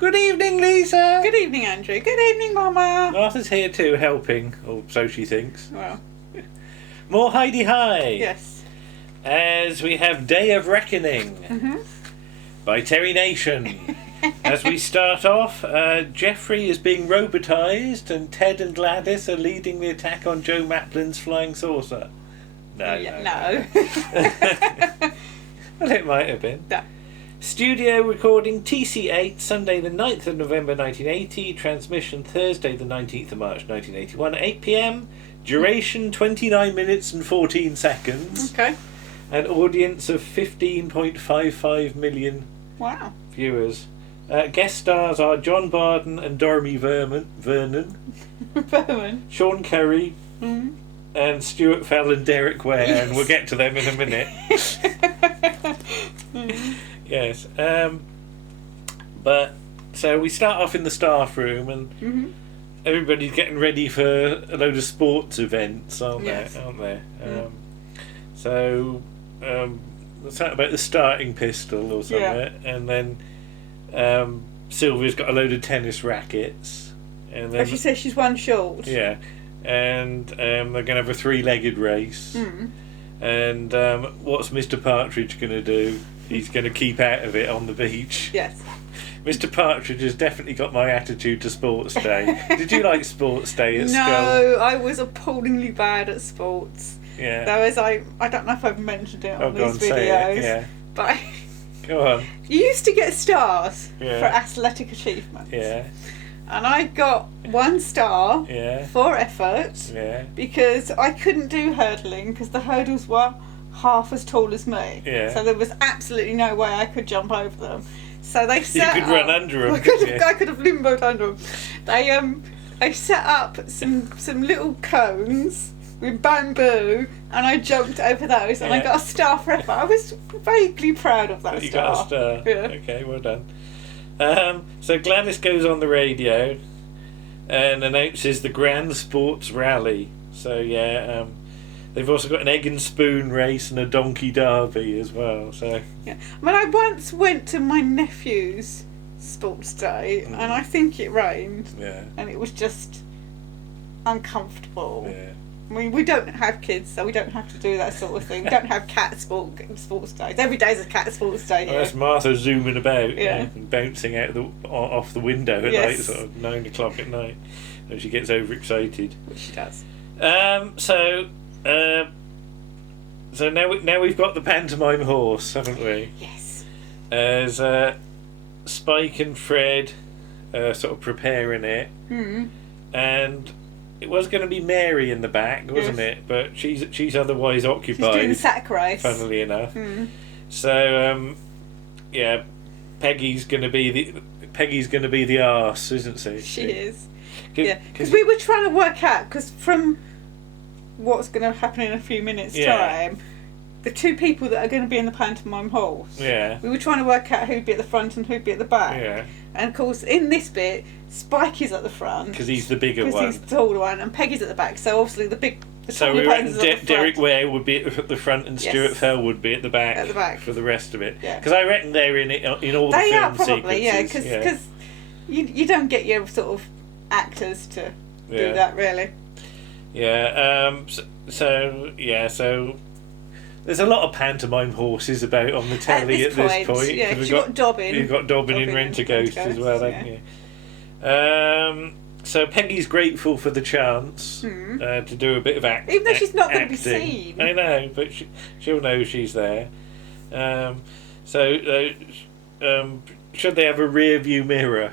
Good evening, Lisa. Good evening, Andrew. Good evening, Mama. Martha's here too, helping, or so she thinks. Well, More Heidi High. yes. As we have Day of Reckoning by Terry Nation. As we start off, Jeffrey is being robotised and Ted and Gladys are leading the attack on Joe Maplin's flying saucer. No. Well, it might have been. No. Studio recording TC8, Sunday the 9th of November 1980, transmission Thursday the 19th of March 1981, 8 p.m, duration 29 minutes and 14 seconds, Okay. an audience of 15.55 million Wow. viewers. Guest stars are John Barden and Dorothy Vernon, Berman. Sean Curry, and Stuart Fell and Derek Ware, and we'll get to them in a minute. Yes, but so we start off in the staff room and everybody's getting ready for a load of sports events, aren't they? So something about the starting pistol or something, and then Sylvia's got a load of tennis rackets, and then She says she's one short. yeah, and they're going to have a three-legged race. And what's Mr. Partridge going to do? He's going to keep out of it on the beach. Yes. Mr. Partridge has definitely got my attitude to Sports Day. Did you like Sports Day at school? No, I was appallingly bad at sports. Yeah. Though, as I don't know if I've mentioned it on go these on, say videos, it. Yeah. but Go on. you used to get stars Yeah. for athletic achievements. Yeah. And I got 1 star Yeah. for effort Yeah. because I couldn't do hurdling because the hurdles were half as tall as me. Yeah. So there was absolutely no way I could jump over them. So they set You could up, run under them. I could have limboed under them. They set up some little cones with bamboo, and I jumped over those, and I Yeah. got a star for effort. I was vaguely proud of that You star. got a star. Yeah. Okay, well done. So Gladys goes on the radio and announces the Grand Sports Rally. So yeah, they've also got an egg and spoon race and a donkey derby as well. So Yeah. I mean, I once went to my nephew's sports day, and I think it rained, yeah, and it was just uncomfortable. yeah. I mean, we don't have kids, so we don't have to do that sort of thing. We don't have sports days. Every day's a cat sports day Well, here. that's Martha zooming about, Yeah. and bouncing out off the window at Yes. like sort of 9 o'clock at night, and she gets overexcited. Which she does. So now we've got the pantomime horse, haven't we? Yes. As Spike and Fred sort of preparing it, and it was going to be Mary in the back, wasn't Yes. it? But she's otherwise She's occupied. doing the sack race. Funnily enough, so yeah, Peggy's going to be the arse, isn't she? She is. 'Cause- Yeah, because we were trying to work out, because from what's going to happen in a few minutes' Yeah. time, the 2 people that are going to be in the pantomime horse, Yeah. we were trying to work out who'd be at the front and who'd be at the back. Yeah. And of course, in this bit, Spike is at the front. Because he's the bigger Because one. he's the taller one, and Peggy's at the back, so obviously the So taller we person reckon is at the front. Derek Ware would be at the front and Yes. Stuart Fell would be at the back. At the back. For the rest of it. Yeah. Because I reckon they're in it in all They the are film probably, yeah, sequences. because you don't get your sort of actors to Yeah. do that, really. Yeah. So there's a lot of pantomime horses about on the telly at this point. Yeah, 'cause because you've got Dobbin. You've got Dobbin in Rent-A-Ghost as well, haven't you? So Peggy's grateful for the chance to do a bit of acting. Even though she's not going to be seen. I know, but she'll know she's there. Should they have a rear view mirror?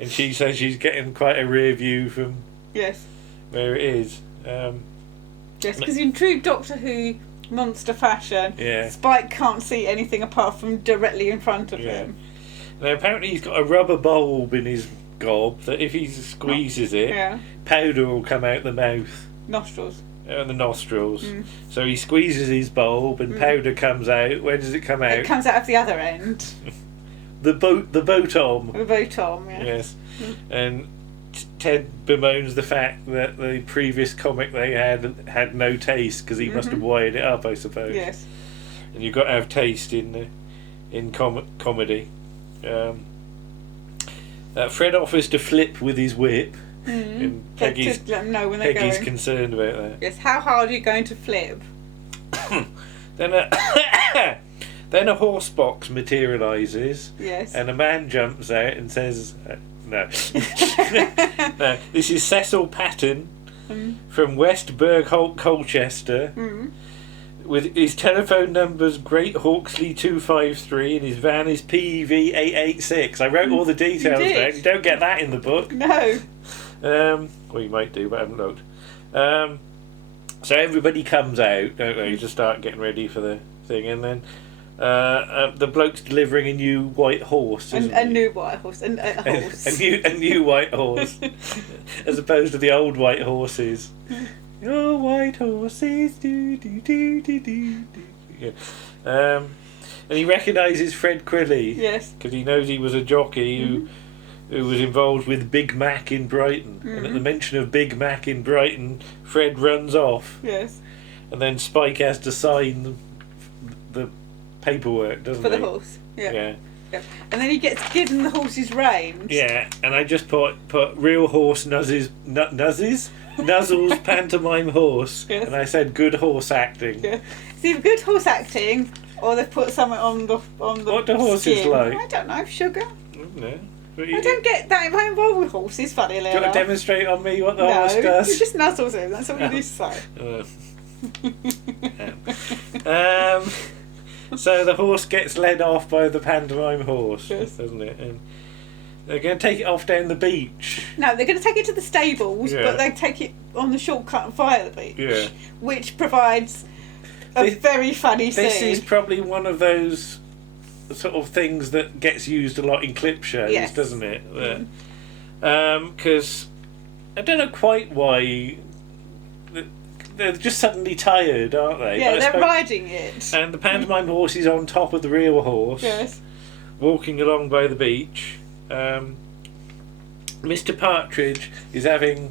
And she says she's getting quite a rear view from Yes. where it is. Yes, because in true Doctor Who monster fashion, Yeah. Spike can't see anything apart from directly in front of him. Now apparently he's got a rubber bulb in his gob that if he squeezes it, Yeah. powder will come out the mouth Nostrils. and the nostrils. So he squeezes his bulb and powder comes out. Where does it come out? It comes out of the other end. The botom. The botom, yeah. Yes. And Ted bemoans the fact that the previous comic they had no taste because he must have wired it up, I suppose. Yes. And you've got to have taste in comedy. Fred offers to flip with his whip. And Peggy's, to let them know when they're Peggy's going. concerned about that. Yes, how hard are you going to flip? Then a horse box materialises. Yes. And a man jumps out and says, no. No, this is Cecil Patton from West Bergholt, Colchester. With his telephone number's Great Hawksley 253 and his van is PEV 886. I wrote all the details down. You don't get that in the book. No. Well, you might do, but I haven't looked. So everybody comes out, don't they, to start getting ready for the thing, and then the bloke's delivering a new white horse. A new white horse. And a horse. A new white horse, as opposed to the old white horses. Your white horses, do do do do do do. Yeah. And he recognises Fred Quilly. Yes. Because he knows he was a jockey who was involved with Big Mac in Brighton. And at the mention of Big Mac in Brighton, Fred runs off. Yes. And then Spike has to sign the paperwork, doesn't he? For the horse. Yeah. Yeah. Yep. And then he gets given the horse's reins. Yeah, and I just put real horse nuzzles pantomime horse, yes. And I said good horse acting. Yeah. It's either good horse acting or they've put something on the What do horses skin. like? I don't know, sugar. No. I don't get that involved with horses, funny enough. Do you want to demonstrate on me what the horse does? You just nuzzles him, that's all you need to say. So the horse gets led off by the pantomime horse, yes. Doesn't it? And they're going to take it off down the beach. No, they're going to take it to the stables, but they take it on the shortcut via the beach, which provides a very funny scene. This is probably one of those sort of things that gets used a lot in clip shows, doesn't it? Because I don't know quite why. They're just suddenly tired, aren't they? Yeah, they're riding it. And the pantomime horse is on top of the real horse. Yes. Walking along by the beach. Mr. Partridge is having...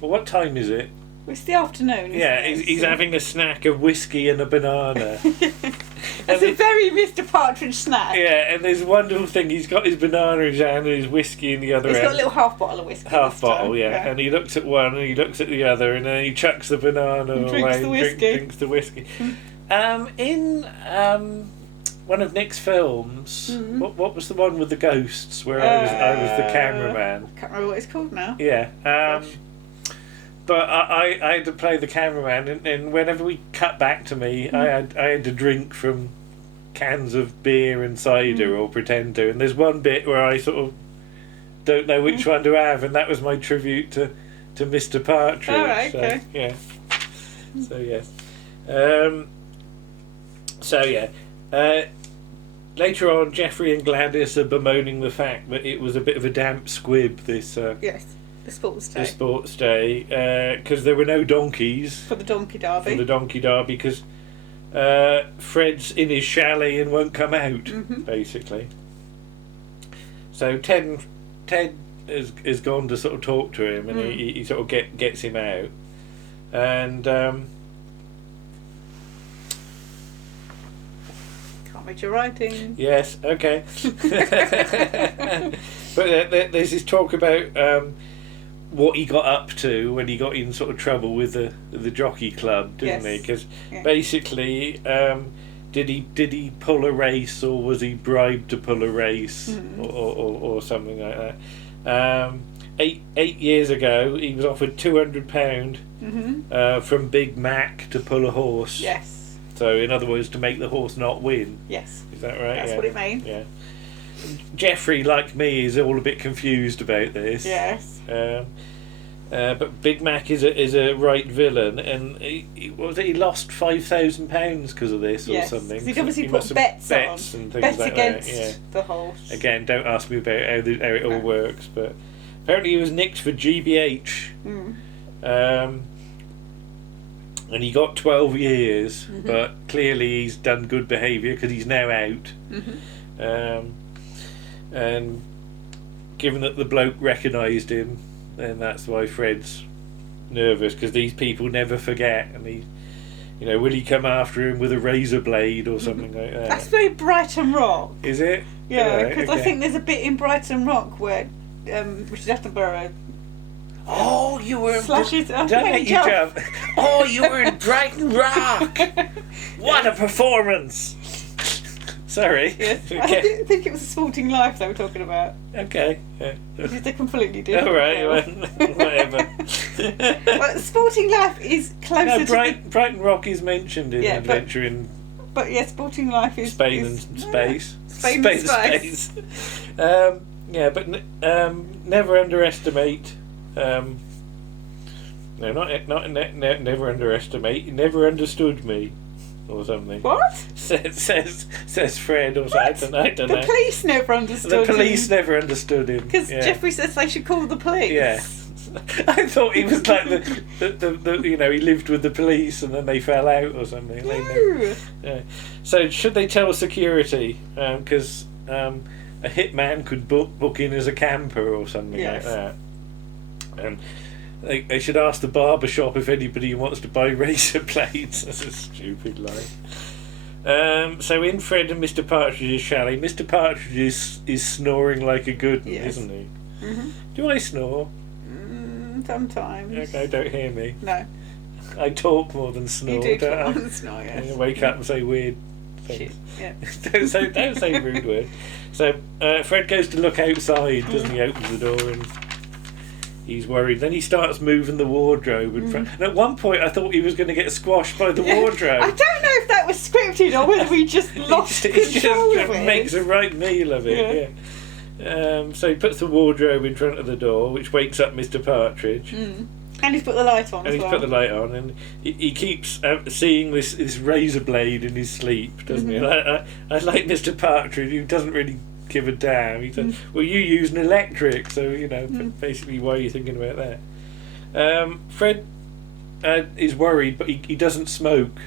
Well, what time is it? It's the afternoon, isn't it? He's having a snack of whiskey and a banana. That's a very Mr. Partridge snack. Yeah, and there's a wonderful thing. He's got his banana in his hand and his whiskey in the other end. He's got a little half bottle of whiskey. Half bottle, yeah. And he looks at one and he looks at the other and then he chucks the banana and away drinks the whiskey. In one of Nick's films, what was the one with the ghosts where I was the cameraman? I can't remember what it's called now. Yeah. But I had to play the cameraman, and whenever we cut back to me, I had to drink from cans of beer and cider or pretend to. And there's one bit where I sort of don't know which one to have, and that was my tribute to Mr. Partridge. All right, okay. Yeah. So yes. Later on, Geoffrey and Gladys are bemoaning the fact that it was a bit of a damp squib. This. Yes. The sports day, because there were no donkeys for the donkey derby. Because Fred's in his chalet and won't come out, basically. So Ted has gone to sort of talk to him, and he sort of gets him out, and can't read your writing. Yes, okay. But there's this talk about what he got up to when he got in sort of trouble with the jockey club, didn't he? Because basically, did he pull a race, or was he bribed to pull a race, or something like that? 8 years ago, he was offered £200 from Big Mac to pull a horse. Yes. So, in other words, to make the horse not win. Yes. Is that right? That's what it means. Yeah. Geoffrey, like me, is all a bit confused about this. Yes. But Big Mac is a right villain, and he lost £5,000 because of this or something. Because he'd obviously put bets and things like against that. Yeah. the horse. Again, don't ask me about how it all works, but apparently he was nicked for GBH. And he got 12 years, but clearly he's done good behaviour because he's now out. And given that the bloke recognised him, then that's why Fred's nervous, because these people never forget, and will he come after him with a razor blade or something like that? That's very Brighton Rock. Is it? Yeah, because I think there's a bit in Brighton Rock where Richard Attenborough. Oh, you were in... Slashes. Don't make you jump. Oh, you were in Brighton Rock. What a performance. Sorry. Yes. Okay. I think it was a Sporting Life they were talking about. Okay. Yeah. They're completely different. All right. Well, whatever. Well, Sporting Life is closer No, to Brighton Rock is mentioned in Adventure in But yeah, Sporting Life is Spain is, and Space. Spain and Space. Yeah, but never underestimate. No, never underestimate. You never understood me, or something. What? Says Fred or something. I don't know. The police never understood. The police never understood him because Jeffrey says they should call the police. Yeah. I thought he was like the he lived with the police and then they fell out or something. No. Yeah. So should they tell security? Because a hitman could book in as a camper or something like that. And they should ask the barber shop if anybody wants to buy razor blades. That's a stupid line. So in Fred and Mr. Partridge's chalet, Mr. Partridge is snoring like a good one, isn't he? Mm-hmm. Do I snore? Sometimes. Okay, don't hear me. No. I talk more than snore. You do don't talk I? more than snore, yes. I wake up and say weird things. Shit. Yeah. don't say rude words. So Fred goes to look outside, doesn't he? Opens the door and he's worried. Then he starts moving the wardrobe in front. And at one point I thought he was going to get squashed by the wardrobe. I don't know if that was scripted or whether we just lost control of it. Makes a right meal of it, yeah. So he puts the wardrobe in front of the door, which wakes up Mr. Partridge. Mm. And he's put the light on and as well. He's put the light on, and he keeps seeing this razor blade in his sleep, doesn't he? And I like Mr. Partridge, who doesn't really give a damn. He says, well, you use an electric, so, basically why are you thinking about that? Fred is worried, but he doesn't smoke.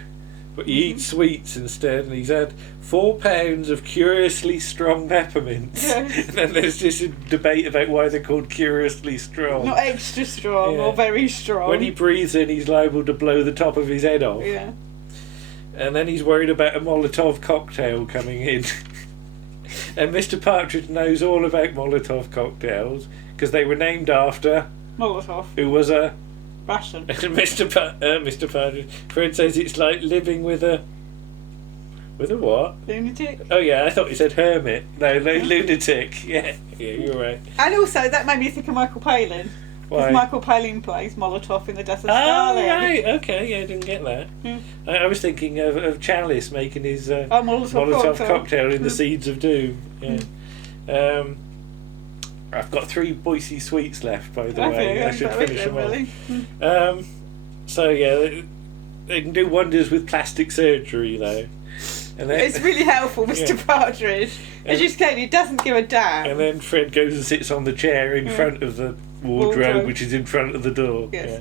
But he eats sweets instead, and he's had 4 pounds of curiously strong peppermints. Yes. And then there's this debate about why they're called curiously strong. Not extra strong or very strong. When he breathes in, he's liable to blow the top of his head off. Yeah. And then he's worried about a Molotov cocktail coming in. And Mr. Partridge knows all about Molotov cocktails because they were named after Molotov, who was a Russian. Mr. Partridge. Fred says it's like living with a what? Lunatic. Oh yeah, I thought you said hermit. No, lunatic. Yeah, you're right. And also that made me think of Michael Palin. Why? Because Michael Palin plays Molotov in The Death of Stalin. Oh right, okay, yeah, I didn't get that. I was thinking of Chalice making his Molotov cocktail in The Seeds of Doom. Yeah. I've got 3 Boise sweets left, by the way. I should finish them all. So yeah, they can do wonders with plastic surgery, though. And then, it's really helpful, Mr. Partridge. As you said, he doesn't give a damn. And then Fred goes and sits on the chair in front of the wardrobe, which is in front of the door. Yes. Yeah.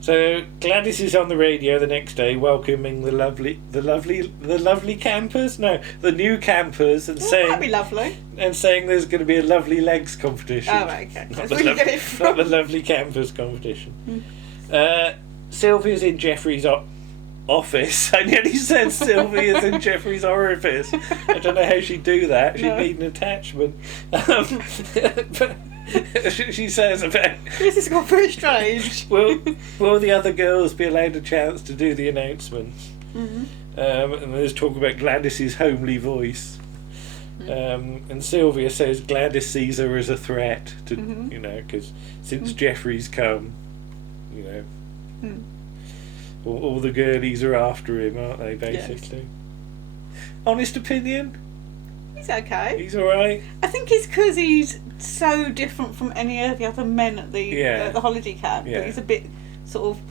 So Gladys is on the radio the next day, welcoming the lovely campers. No, the new campers, and saying that'd be lovely. And saying there's going to be a lovely legs competition. Oh, right, okay. That's where you get it from. Not the lovely campers competition. Sylvia's in Jeffrey's office. I nearly said Sylvia's in Jeffrey's orifice. I don't know how she'd do that. She'd need an attachment. But she says about this has got very strange. Will the other girls be allowed a chance to do the announcements? And there's talk about Gladys's homely voice. And Sylvia says Gladys sees her as a threat to because since Jeffrey's come, all the girlies are after him, aren't they, basically? Yes. Honest opinion? He's okay. He's alright. I think it's because he's so different from any of the other men at the holiday camp. Yeah. That he's a bit sort of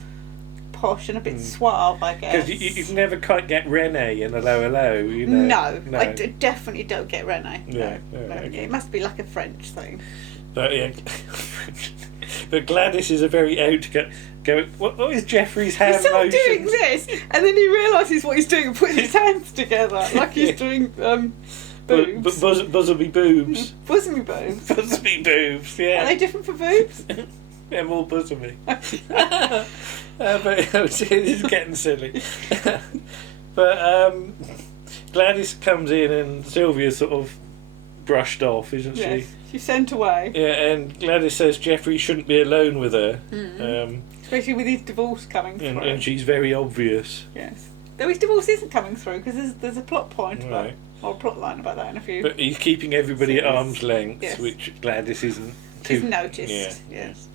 posh and a bit suave, I guess. Because you can never quite get Rene in Hello Hello, No, I definitely don't get Rene. No. Okay. It must be like a French thing. But yeah, but Gladys is a very outgoing. What is Jeffrey's hand motion? He's still doing this, and then he realises what he's doing and puts his hands together like he's doing boobs. Bosomy boobs. Bosomy boobs. Bosomy boobs. Yeah. Are they different for boobs? Yeah, more bosomy. But this is getting silly. But Gladys comes in and Sylvia sort of brushed off, isn't she? She's sent away. Yeah, and Gladys says Jeffrey shouldn't be alone with her. Especially with his divorce coming through. And she's very obvious. Yes. Though his divorce isn't coming through, because there's a plot point about, or a plot line about that in a few. But he's keeping everybody at arm's length, which Gladys isn't too... She's noticed, yes.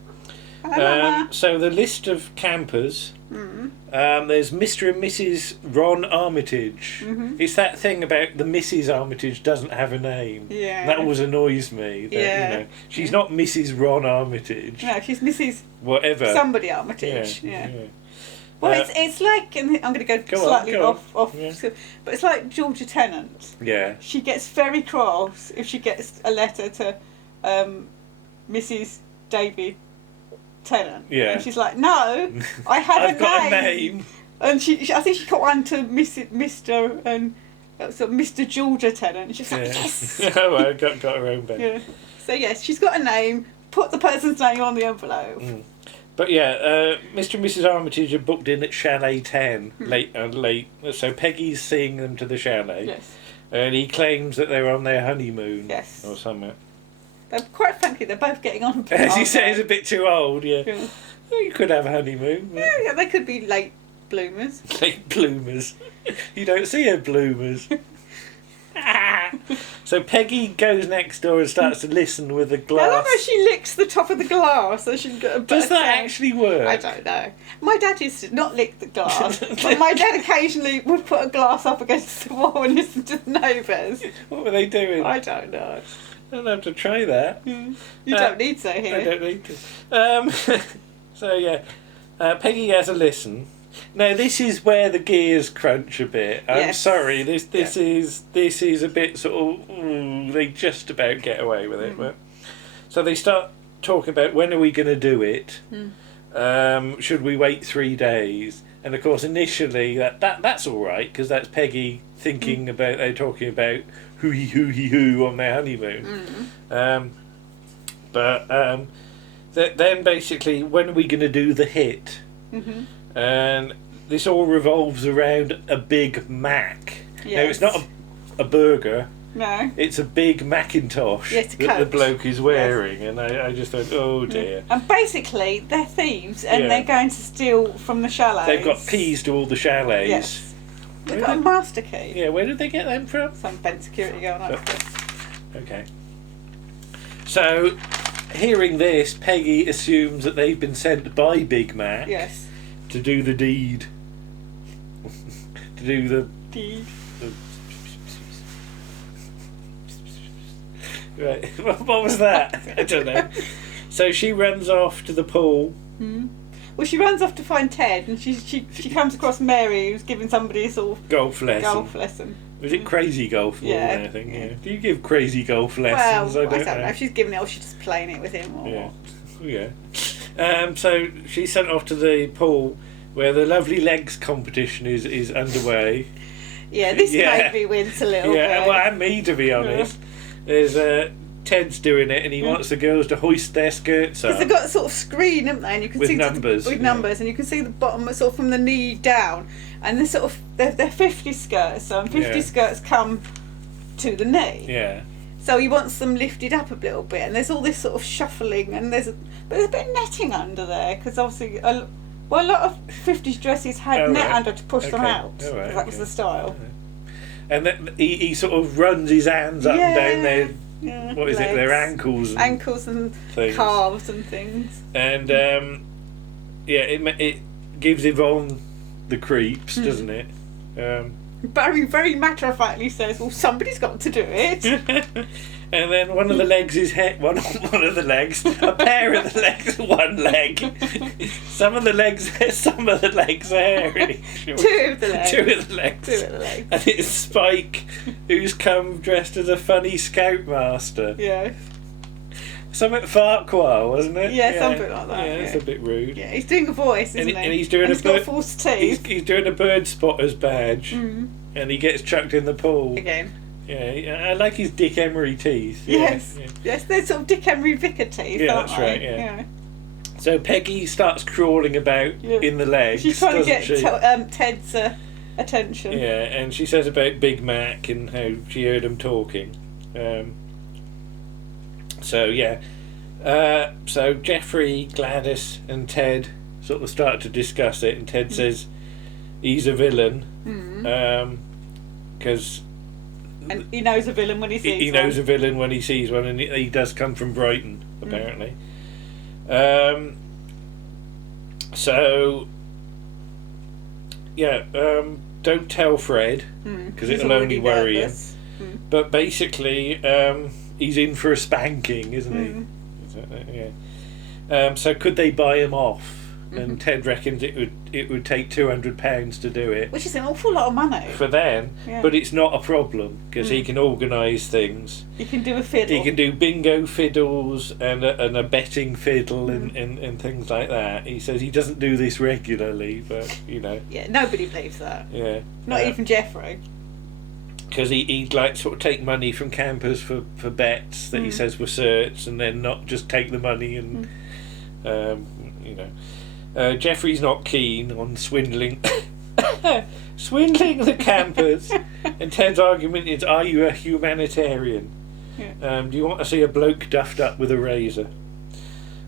So the list of campers, there's Mr. and Mrs. Ron Armitage. It's that thing about the Mrs. Armitage doesn't have a name. Yeah. That always annoys me. That, you know, she's not Mrs. Ron Armitage. No, she's Mrs. Whatever. Somebody Armitage. Yeah. Well, it's like, and I'm going to go slightly off, but it's like Georgia Tennant. Yeah. She gets very cross if she gets a letter to Mrs. David Tennant. Yeah. And she's like, no, I have I've got a name. And I think she got one to Mr. and so Mr. Georgia Tennant. And she's like, yes. Oh, well, got her own bed. Yeah. So yes, she's got a name. Put the person's name on the envelope. But yeah, Mr. and Mrs. Armitage are booked in at Chalet 10 late. So Peggy's seeing them to the chalet. Yes. And he claims that they're on their honeymoon. Yes. Or something. They're, quite frankly, they're both getting on a bit. As he says, a bit too old, yeah. Well, you could have a honeymoon. Yeah, they could be late bloomers. Late bloomers. You don't see her bloomers. So Peggy goes next door and starts to listen with a glass. I love how she licks the top of the glass so she can get a better Does that sound. actually work? I don't know. My dad used to not lick the glass, but my dad occasionally would put a glass up against the wall and listen to the neighbours. What were they doing? I don't know. I'll have to try that. You don't need to here. I don't need to. So yeah, Peggy has a listen. Now this is where the gears crunch a bit. I'm sorry. This is a bit sort of they just about get away with it. But so they start talking about when are we going to do it? Should we wait 3 days? And of course, initially that's all right because that's Peggy thinking about they're talking about who on their honeymoon. But then basically, when are we going to do the hit? And this all revolves around a Big Mac. Yes. Now it's not a burger. No. It's a big Macintosh that the bloke is wearing, and I just thought, oh dear. And basically, they're thieves, and they're going to steal from the chalets. They've got keys to all the chalets. Yes. They've got a master key. Yeah, where did they get them from? Some fence security going on. Okay. So, hearing this, Peggy assumes that they've been sent by Big Mac. Yes. To do the deed. To do the deed. Right. What was that? I don't know. So she runs off to the pool. Well, she runs off to find Ted, and she comes across Mary, who's giving somebody a sort of golf lesson. Was it crazy golf? Yeah. I think. Yeah. Do you give crazy golf lessons? Well, I don't know. If she's giving it, or she's just playing it with him, or what. Yeah. So she's sent off to the pool where the lovely legs competition is underway. Yeah, this made me wince a little bit. Yeah, well, and me, to be honest. There's Ted's doing it, and he wants the girls to hoist their skirts up. Because they've got a sort of screen, haven't they? And you can with see numbers. With numbers, and you can see the bottom sort of from the knee down. And they're sort of they're 50 skirts, so 50 skirts come to the knee. Yeah. So he wants them lifted up a little bit, and there's all this sort of shuffling, and there's a bit of netting under there because obviously a lot of 50s dresses had net under to push them out. That was the style. And then he sort of runs his hands up and down their what is legs. it? Their ankles and things. Calves and things. And it gives Yvonne the creeps, doesn't it? Barry very matter-of-factly says, well, somebody's got to do it. And then one of the legs is one of the legs, a pair of the legs, one leg. Some of the legs are hairy. Two of the legs. And it's Spike, who's come dressed as a funny scoutmaster. Yeah. Something Farquhar, wasn't it? Yeah, something like that. Yeah, it's a bit rude. Yeah, he's doing a voice, isn't he? And he's doing he's got false teeth. He's doing a bird spotter's badge, and he gets chucked in the pool again. Yeah, I like his Dick Emery teeth. Yes, yes, they're sort of Dick Emery vicar teeth. Yeah, aren't that's they? right. Yeah. So Peggy starts crawling about in the legs. She's trying to get Ted's attention. Yeah, and she says about Big Mac and how she heard him talking. So so Jeffrey, Gladys, and Ted sort of start to discuss it, and Ted says he's a villain because and he knows a villain when he sees one. He knows a villain when he sees one, and he does come from Brighton apparently. Don't tell Fred because it'll only worry him. But basically, he's in for a spanking, isn't he? So could they buy him off? And Ted reckons it would take £200 to do it, which is an awful lot of money for them. Yeah. But it's not a problem because he can organise things. He can do a fiddle. He can do bingo fiddles and a betting fiddle and things like that. He says he doesn't do this regularly, but you know. Yeah, nobody believes that. Yeah, not even Jeffrey. Because he'd like sort of take money from campers for bets that he says were certs, and then not just take the money and you know. Jeffrey's not keen on swindling the campers, and Ted's argument is, are you a humanitarian? Yeah. Do you want to see a bloke duffed up with a razor?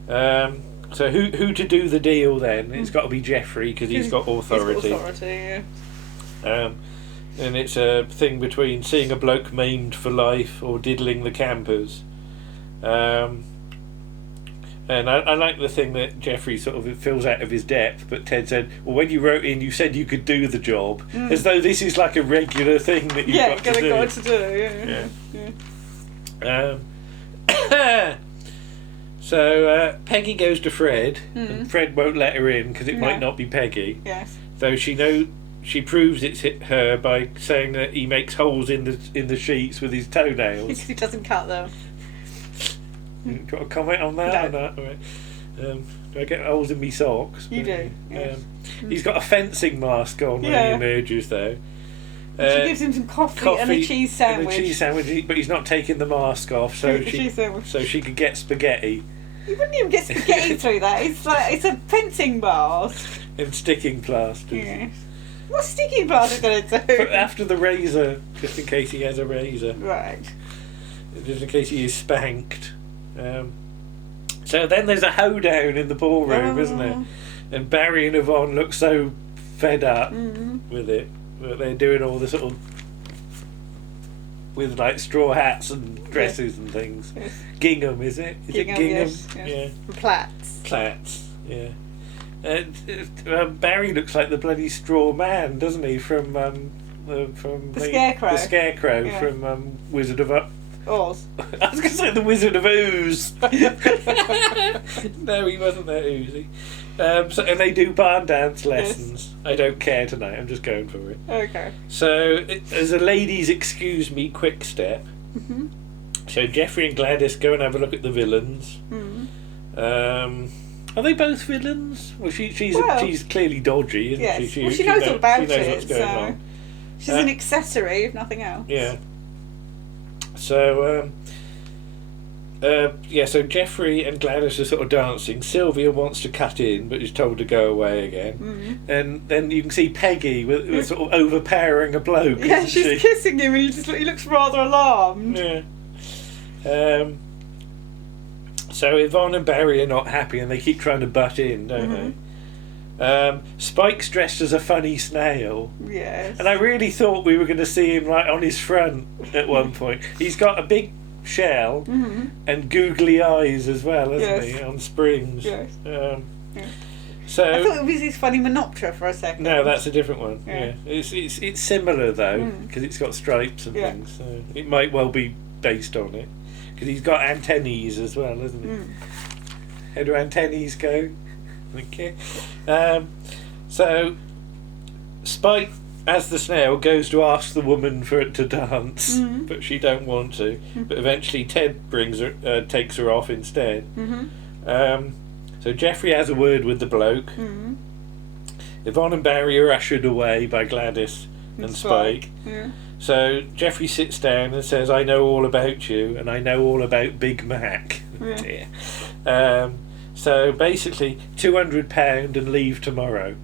So who to do the deal then? It's got to be Jeffrey because he's got authority. And it's a thing between seeing a bloke maimed for life or diddling the campers. And I like the thing that Jeffrey sort of fills out of his depth, but Ted said, well, when you wrote in, you said you could do the job, as though this is like a regular thing that you've got to do. So Peggy goes to Fred, and Fred won't let her in because it might not be Peggy. Yes. Though she proves it's her by saying that he makes holes in the sheets with his toenails. He doesn't cut them. Do you want to comment on that? No. Or not? Right. Do I get holes in me socks? You do. Yes. He's got a fencing mask on when he emerges, though. She gives him some coffee and a cheese sandwich. But he's not taking the mask off, so she could get spaghetti. You wouldn't even get spaghetti through that. It's a fencing mask. And sticking plasters. Yes. What's sticking plaster going to do? But after the razor, just in case he has a razor. Right. Just in case he is spanked. So then there's a hoedown in the ballroom, isn't there? And Barry and Yvonne look so fed up with it. But they're doing all the sort of with like straw hats and dresses and things. Yes. Gingham, is it? Is it Gingham? Yes. Yeah. Plaits. Plaits, yeah. Barry looks like the bloody straw man, doesn't he? From the Scarecrow. The Scarecrow from Wizard of Oz. I was going to say the Wizard of Ooze. No, he wasn't that oozy. And they do barn dance lessons. Yes. I don't care tonight. I'm just going for it. Okay. So there's a ladies' excuse me quick step. So Jeffrey and Gladys go and have a look at the villains. Are they both villains? Well, she's clearly dodgy, isn't she? She knows all about it. She knows what's going on. She's an accessory, if nothing else. Yeah. So, so Jeffrey and Gladys are sort of dancing. Sylvia wants to cut in, but is told to go away again. And then you can see Peggy with sort of overpowering a bloke. Yeah, she's kissing him, and he looks rather alarmed. Yeah. So Yvonne and Barry are not happy, and they keep trying to butt in, don't they? Spike's dressed as a funny snail. Yes. And I really thought we were going to see him like on his front at one point. He's got a big shell and googly eyes as well, hasn't he? On springs. Yes. So I thought it was his funny Monoptera for a second. No, that's a different one. Yeah. It's similar though because it's got stripes and things. So it might well be based on it because he's got antennae as well, hasn't he? How do antennae go? Okay. So Spike, as the snail, goes to ask the woman for it to dance, but she don't want to. But eventually Ted takes her off instead. So Jeffrey has a word with the bloke. Yvonne and Barry are ushered away by Gladys and Spike. So Jeffrey sits down and says, "I know all about you, and I know all about Big Mac." So basically, £200 and leave tomorrow.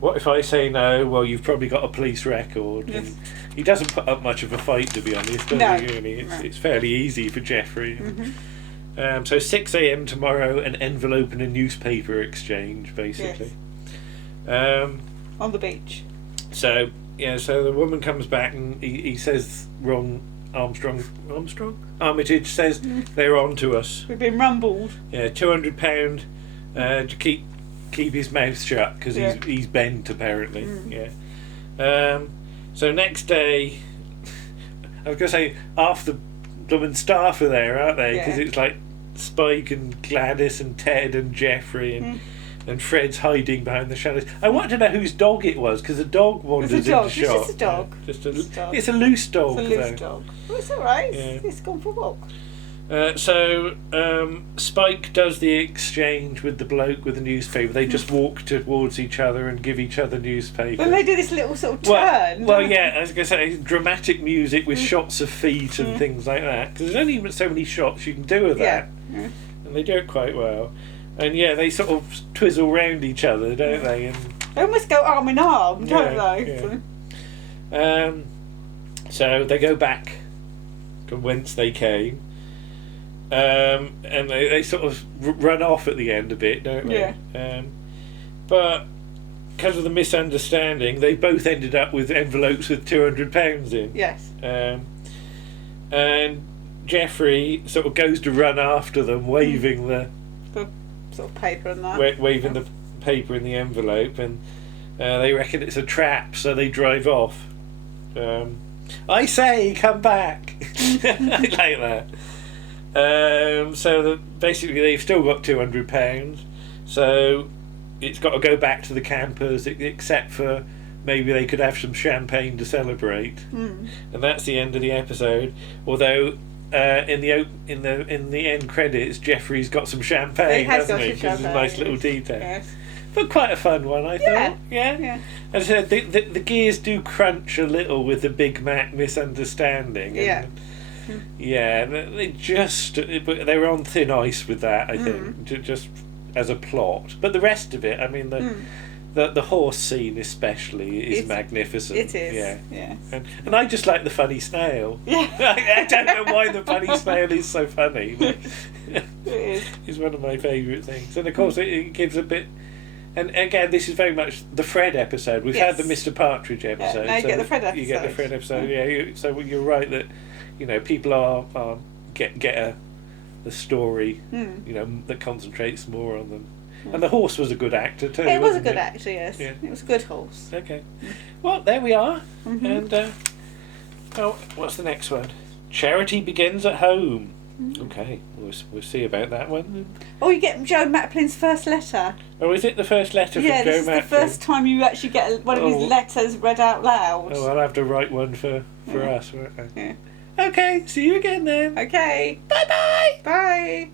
What if I say no? Well, you've probably got a police record. Yes. And he doesn't put up much of a fight, to be honest, does he, really? It's fairly easy for Geoffrey. So 6 a.m. tomorrow, an envelope and a newspaper exchange, basically. Yes. On the beach. So the woman comes back and he says wrong. Armitage says they're on to us. We've been rumbled. Yeah, £200 to keep his mouth shut because he's bent apparently. So next day, I was going to say half the blooming staff are there, aren't they? Because it's like Spike and Gladys and Ted and Geoffrey and Fred's hiding behind the shadows. I wanted to know whose dog it was because the dog wanders into shot. It's just a dog. It's a loose dog. It's a loose dog. Well, it's all right. It's gone for a walk. So Spike does the exchange with the bloke with the newspaper. They just walk towards each other and give each other newspapers. But they do this little sort of turn. Well, I was going to say dramatic music with shots of feet and things like that. Because there's only so many shots you can do with that, and they do it quite well. And they sort of twizzle round each other, don't they? And they almost go arm in arm, don't they? So they go back to whence they came. And they sort of run off at the end a bit, don't they? But because of the misunderstanding, they both ended up with envelopes with £200 in. Yes. And Geoffrey sort of goes to run after them, waving the sort of paper and that. Waving the paper in the envelope, and they reckon it's a trap, so they drive off. I say, come back! Like that. So basically they've still got £200, so it's got to go back to the campers, except for maybe they could have some champagne to celebrate, and that's the end of the episode. Although in the end credits, Geoffrey's got some champagne, hasn't he? Which is a nice little detail. But quite a fun one, I thought. Yeah. As I said, the gears do crunch a little with the Big Mac misunderstanding. But they were on thin ice with that, I think, just as a plot. But the rest of it, I mean, the horse scene especially is magnificent. It is. Yeah. And I just like the funny snail. Yeah. I don't know why the funny snail is so funny. But it is. It's one of my favourite things. And of course, it gives a bit. And again, this is very much the Fred episode. We've had the Mr. Partridge episode. Now you get the Fred episode. You get the Fred episode. So you're right that people are get the story. That concentrates more on them. And the horse was a good actor too. It was a good actor, yes. Yeah. It was a good horse. Okay. Well, there we are. And what's the next one? Charity Begins at Home. Okay, we'll see about that one. Oh, you get Joe Maplin's first letter. Oh, is it the first letter from Joe Maplin? Yeah, this is the first time you actually get one of his letters read out loud. Oh, I'll have to write one for us, won't I? Yeah. Okay, see you again then. Okay. Bye-bye. Bye.